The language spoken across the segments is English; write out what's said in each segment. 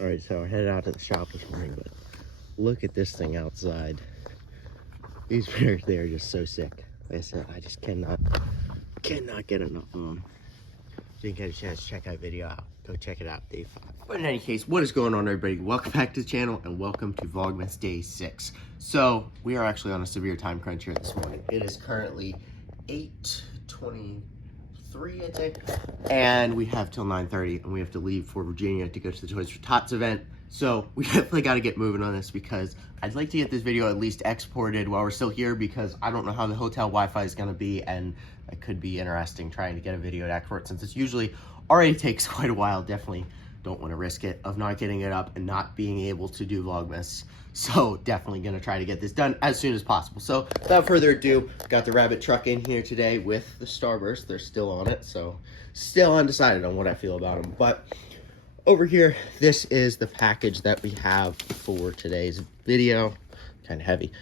All right, so I headed out to the shop this morning, but look at this thing outside. These bears, they are just so sick. Like I said, I just cannot get enough of them. Didn't get a chance to check that video out. Go check it out, day 5. But in any case, what is going on, everybody? Welcome back to the channel and welcome to Vlogmas day 6. So we are actually on a severe time crunch here this morning. It is currently 8:23, I think, and we have till 9:30, and we have to leave for Virginia to go to the Toys for Tots event. So we definitely got to get moving on this because I'd like to get this video at least exported while we're still here, because I don't know how the hotel Wi-Fi is going to be, and it could be interesting trying to get a video to export since it's usually already takes quite a while. Definitely don't want to risk it of not getting it up and not being able to do Vlogmas. So definitely going to try to get this done as soon as possible. So without further ado, got the Rabbit truck in here today with the Starburst. They're still on it, so still undecided on what I feel about them. But over here, this is the package that we have for today's video. Kind of heavy,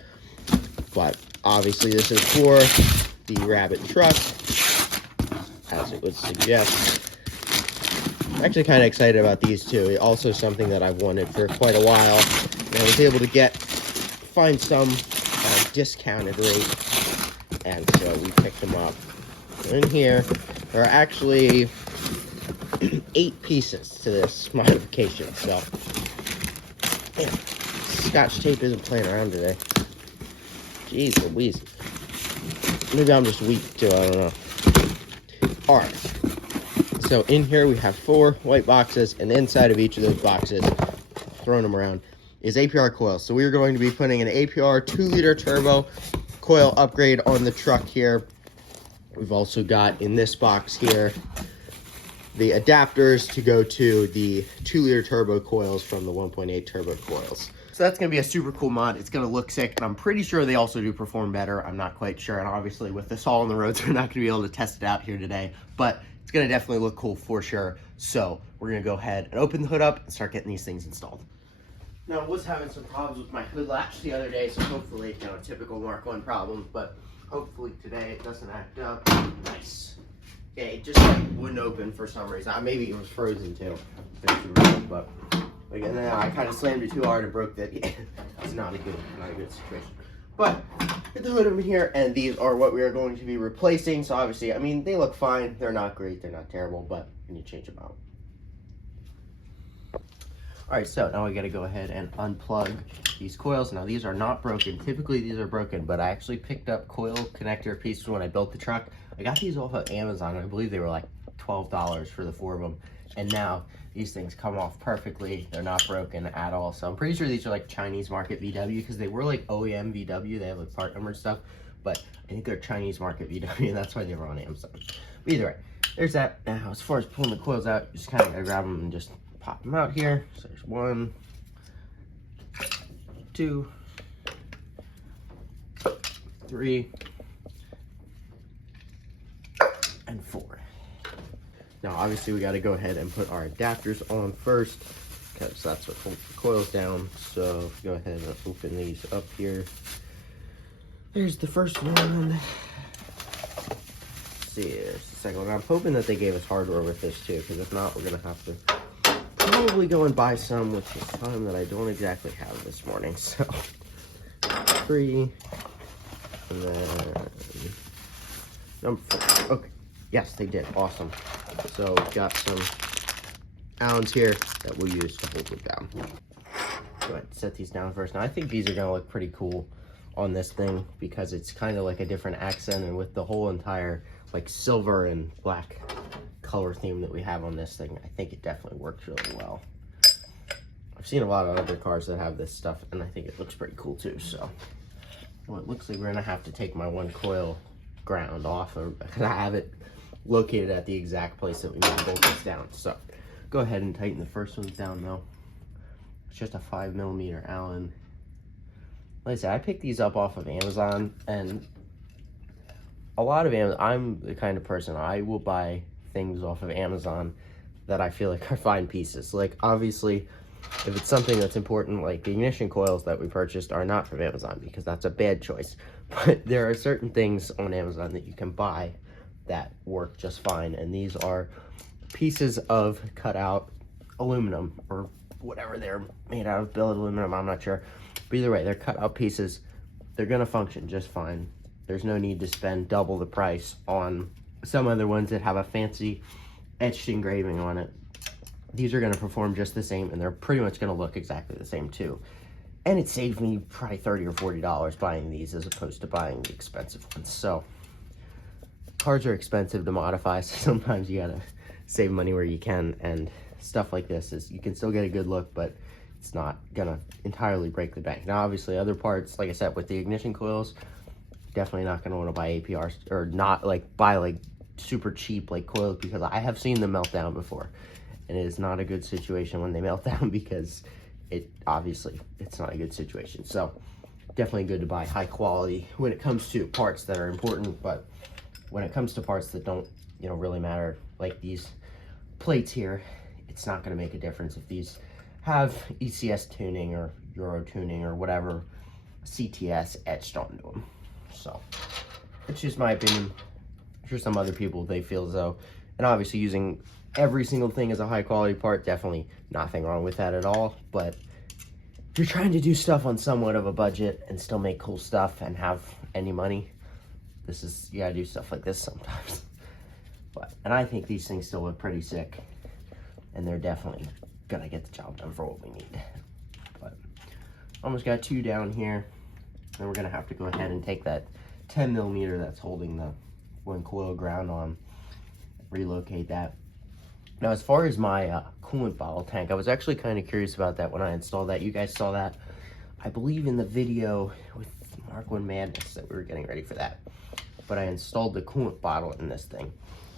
but obviously this is for the Rabbit truck, as it would suggest. I'm actually kind of excited about these two. Also something that I've wanted for quite a while, and I was able to find some discounted rate, and so we picked them up. In here, there are actually 8 pieces to this modification, so yeah, Scotch tape isn't playing around today. Jeez Louise. Maybe I'm just weak too, I don't know. Alright, so in here we have 4 white boxes, and inside of each of those boxes, throwing them around, is APR coils. So we're going to be putting an APR 2-liter turbo coil upgrade on the truck here. We've also got in this box here the adapters to go to the 2-liter turbo coils from the 1.8 turbo coils. So that's going to be a super cool mod. It's going to look sick, and I'm pretty sure they also do perform better. I'm not quite sure, and obviously with this all on the roads, we're not going to be able to test it out here today, but it's going to definitely look cool for sure. So we're going to go ahead and open the hood up and start getting these things installed. Now, I was having some problems with my hood latch the other day, so hopefully, typical Mark 1 problems, but hopefully today it doesn't act up. Nice. Yeah, it just wouldn't open for some reason. Maybe it was frozen too, but again, now I kind of slammed it too hard and broke that. It's not a good situation. But get the hood over here, and these are what we are going to be replacing. So obviously, I mean, they look fine. They're not great. They're not terrible, but we need to change them out. All right, so now we got to go ahead and unplug these coils. Now these are not broken. Typically these are broken, but I actually picked up coil connector pieces when I built the truck. I got these off of Amazon. I believe they were like $12 for the 4 of them. And now these things come off perfectly. They're not broken at all. So I'm pretty sure these are like Chinese market VW, because they were like OEM VW. They have like part number and stuff, but I think they're Chinese market VW, and that's why they were on Amazon. But either way, there's that. Now as far as pulling the coils out, you just kind of gotta grab them and just pop them out here. So there's 1, 2, 3, and 4. Now obviously we got to go ahead and put our adapters on first, because that's what holds the coils down. So go ahead and open these up here. There's the first one. Let's see, there's the second one. I'm hoping that they gave us hardware with this too, because if not, we're gonna have to probably go and buy some, which is time that I don't exactly have this morning. So 3, and then number 4. Okay, yes, they did. Awesome. So we've got some Allens here that we'll use to hold it down. Go ahead and set these down first. Now I think these are gonna look pretty cool on this thing, because it's kind of like a different accent, and with the whole entire like silver and black color theme that we have on this thing, I think it definitely works really well. I've seen a lot of other cars that have this stuff, and I think it looks pretty cool too. So well, it looks like we're gonna have to take my 1 coil ground off, because I have it located at the exact place that we need to bolt this down. So go ahead and tighten the first ones down though. It's just a 5mm Allen. Like I said, I picked these up off of Amazon, and a lot of Amazon, I'm the kind of person, I will buy things off of Amazon that I feel like are fine pieces. Like obviously, if it's something that's important, like the ignition coils that we purchased are not from Amazon, because that's a bad choice. But there are certain things on Amazon that you can buy that work just fine, and these are pieces of cut out aluminum or whatever they're made out of, billet aluminum, I'm not sure. But either way, they're cut out pieces. They're gonna function just fine. There's no need to spend double the price on some other ones that have a fancy etched engraving on it. These are gonna perform just the same, and they're pretty much gonna look exactly the same too. And it saved me probably $30 or $40 buying these as opposed to buying the expensive ones. So cars are expensive to modify, so sometimes you gotta save money where you can, and stuff like this is, you can still get a good look, but it's not gonna entirely break the bank. Now obviously other parts, like I said, with the ignition coils, definitely not gonna wanna buy APRs, or not like buy like super cheap like coils, because I have seen them melt down before, and it is not a good situation when they melt down, because it obviously it's not a good situation. So definitely good to buy high quality when it comes to parts that are important, but when it comes to parts that don't, you know, really matter, like these plates here, it's not going to make a difference if these have ECS tuning or Euro tuning or whatever CTS etched onto them. So it's just my opinion. I'm sure some other people, they feel as though, and obviously using every single thing as a high quality part, definitely nothing wrong with that at all. But if you're trying to do stuff on somewhat of a budget and still make cool stuff and have any money, this is, you gotta do stuff like this sometimes. But, and I think these things still look pretty sick, and they're definitely gonna get the job done for what we need. But almost got 2 down here. Then we're gonna have to go ahead and take that 10mm that's holding the one coil ground on, relocate that. Now, as far as my coolant bottle tank, I was actually kind of curious about that when I installed that. You guys saw that, I believe, in the video with Mark 1 Madness that we were getting ready for that. But I installed the coolant bottle in this thing,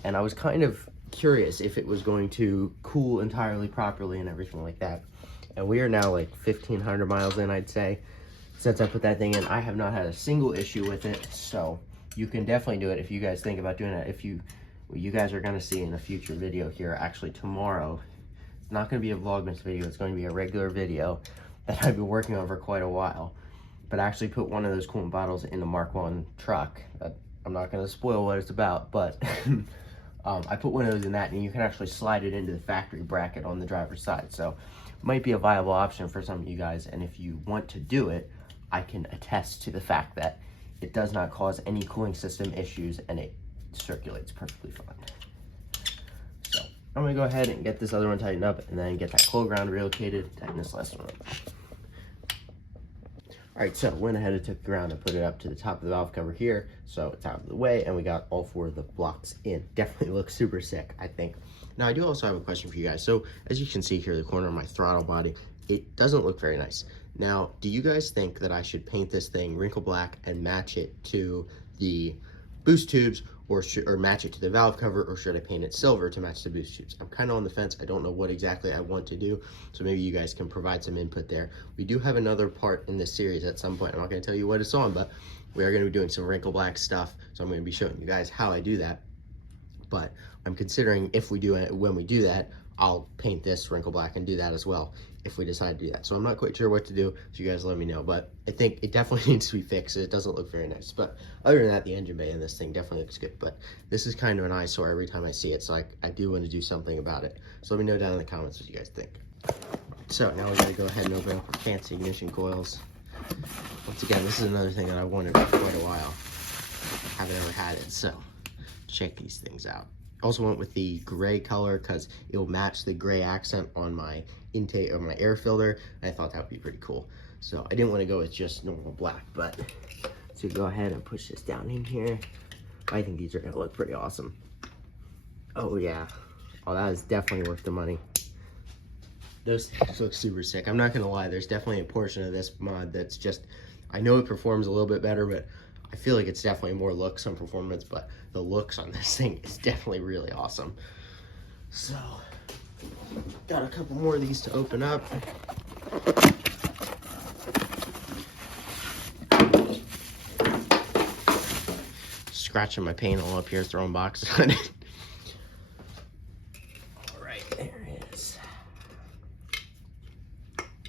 and I was kind of curious if it was going to cool entirely properly and everything like that. And we are now like 1,500 miles in, I'd say, since I put that thing in. I have not had a single issue with it, so you can definitely do it if you guys think about doing it. If you, what you guys are going to see in a future video here, actually tomorrow, it's not going to be a Vlogmas video, it's going to be a regular video that I've been working on for quite a while. But I actually put one of those coolant bottles in the Mark 1 truck. I'm not going to spoil what it's about, but I put one of those in that, and you can actually slide it into the factory bracket on the driver's side. So it might be a viable option for some of you guys, and if you want to do it, I can attest to the fact that it does not cause any cooling system issues, and it circulates perfectly fine. So I'm going to go ahead and get this other one tightened up, and then get that coil ground relocated, tighten this last one up. Alright, so went ahead and took the ground and put it up to the top of the valve cover here, so it's out of the way, and we got all 4 of the blocks in. Definitely looks super sick, I think. Now, I do also have a question for you guys. So, as you can see here, the corner of my throttle body, it doesn't look very nice. Now, do you guys think that I should paint this thing wrinkle black and match it to the boost tubes, or match it to the valve cover, or should I paint it silver to match the boost tubes? I'm kind of on the fence. I don't know what exactly I want to do, so maybe you guys can provide some input there. We do have another part in this series at some point. I'm not going to tell you what it's on, but we are going to be doing some wrinkle black stuff, so I'm going to be showing you guys how I do that. But I'm considering if we do it, when we do that, I'll paint this wrinkle black and do that as well if we decide to do that. So I'm not quite sure what to do, so you guys let me know. But I think it definitely needs to be fixed. It doesn't look very nice. But other than that, the engine bay in this thing definitely looks good. But this is kind of an eyesore every time I see it, so I do want to do something about it. So let me know down in the comments what you guys think. So now we got to go ahead and open up our fancy ignition coils. Once again, this is another thing that I wanted for quite a while. I haven't ever had it, so check these things out. Also went with the gray color because it will match the gray accent on my intake of my air filter. I thought that would be pretty cool. So I didn't want to go with just normal black, but so go ahead and push this down in here. I think these are gonna look pretty awesome. Oh yeah. Oh, that is definitely worth the money. Those look super sick. I'm not gonna lie, there's definitely a portion of this mod that's just, I know it performs a little bit better, but I feel like it's definitely more looks than performance, but the looks on this thing is definitely really awesome. So, got a couple more of these to open up. Scratching my paint all up here, throwing boxes on it. All right, there it is.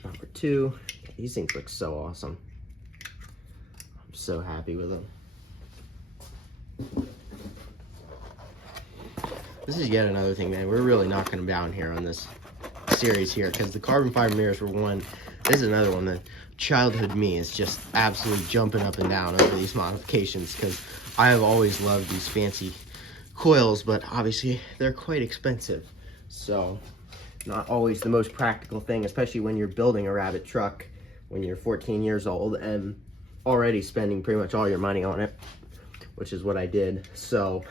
Number 2. These things look so awesome. I'm so happy with them. This is yet another thing, man. We're really knocking them down here on this series here, because the carbon fiber mirrors were one. This is another one that childhood me is just absolutely jumping up and down over these modifications, because I have always loved these fancy coils, but obviously they're quite expensive. So not always the most practical thing, especially when you're building a rabbit truck when you're 14 years old and already spending pretty much all your money on it, which is what I did. So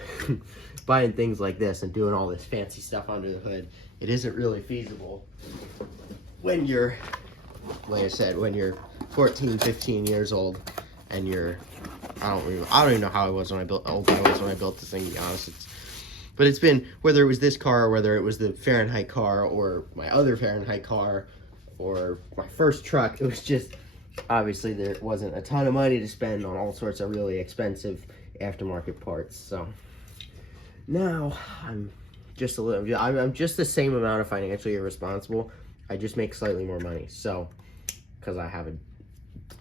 buying things like this and doing all this fancy stuff under the hood, it isn't really feasible when you're, like I said, when you're 14, 15 years old and you're, I don't even know how I was when I built, old I was when I built this thing, to be honest. But it's been, whether it was this car, or whether it was the Fahrenheit car, or my other Fahrenheit car, or my first truck, it was just, obviously there wasn't a ton of money to spend on all sorts of really expensive aftermarket parts. So now I'm just a little, I'm just the same amount of financially irresponsible. I just make slightly more money. So, because I have a,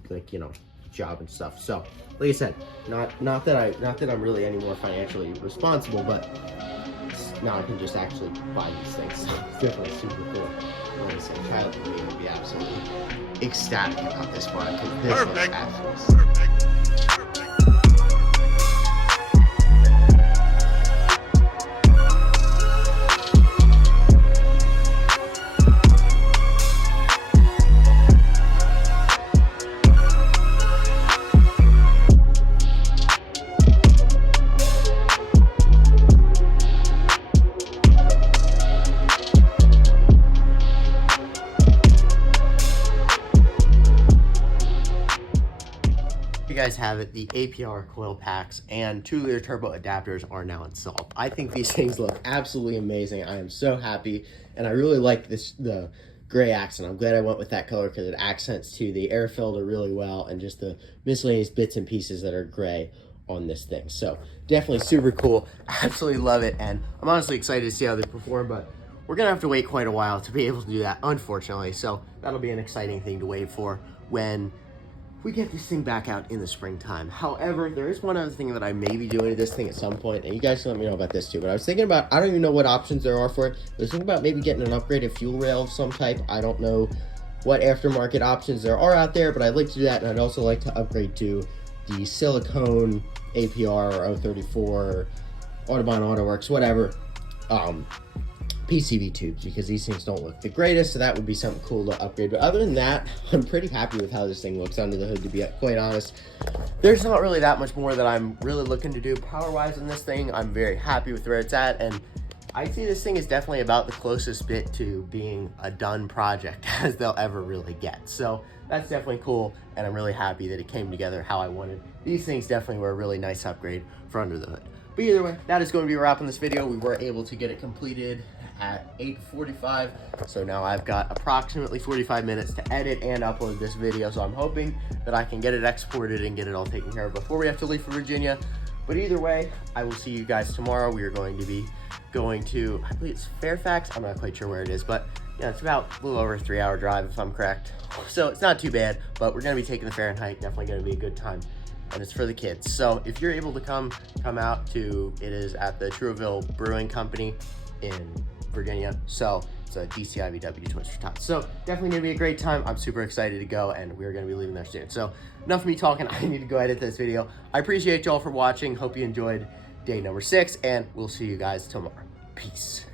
like, you know, job and stuff. So, like I said, not that I'm really any more financially responsible, but now I can just actually buy these things. So it's definitely super cool. Like I said, childhood me would be absolutely ecstatic about this one, because this was absolutely guys have it, the APR coil packs and 2-liter turbo adapters are now installed. I think these things look absolutely amazing. I am so happy, and I really like the gray accent. I'm glad I went with that color because it accents to the air filter really well, and just the miscellaneous bits and pieces that are gray on this thing. So definitely super cool. Absolutely love it, and I'm honestly excited to see how they perform, but we're gonna have to wait quite a while to be able to do that, unfortunately. So that'll be an exciting thing to wait for when we get this thing back out in the springtime. However, there is one other thing that I may be doing to this thing at some point, and you guys can let me know about this too. But I was thinking about, I don't even know what options there are for it. I was thinking about maybe getting an upgraded fuel rail of some type. I don't know what aftermarket options there are out there, but I'd like to do that, and I'd also like to upgrade to the silicone APR or 034, Autobahn AutoWorks, whatever, PCV tubes, because these things don't look the greatest, so that would be something cool to upgrade. But other than that, I'm pretty happy with how this thing looks under the hood, to be quite honest. There's not really that much more that I'm really looking to do power-wise in this thing. I'm very happy with where it's at, and I see this thing is definitely about the closest bit to being a done project as they'll ever really get. So that's definitely cool, and I'm really happy that it came together how I wanted. These things definitely were a really nice upgrade for under the hood. But either way, that is going to be a wrap on this video. We were able to get it completed at 8:45, so now I've got approximately 45 minutes to edit and upload this video, so I'm hoping that I can get it exported and get it all taken care of before we have to leave for Virginia. But either way, I will see you guys tomorrow. We are going to be going to, I believe it's Fairfax, I'm not quite sure where it is, but yeah, it's about a little over a 3-hour drive if I'm correct, so it's not too bad. But we're going to be taking the Fahrenheit, definitely going to be a good time, and it's for the kids. So if you're able to come out to, it is at the Trueville Brewing Company in Virginia. So it's a DCIVW Toys for Tots. So definitely gonna be a great time. I'm super excited to go, and we're gonna be leaving there soon. So enough of me talking. I need to go edit this video. I appreciate y'all for watching. Hope you enjoyed day number 6, and we'll see you guys tomorrow. Peace.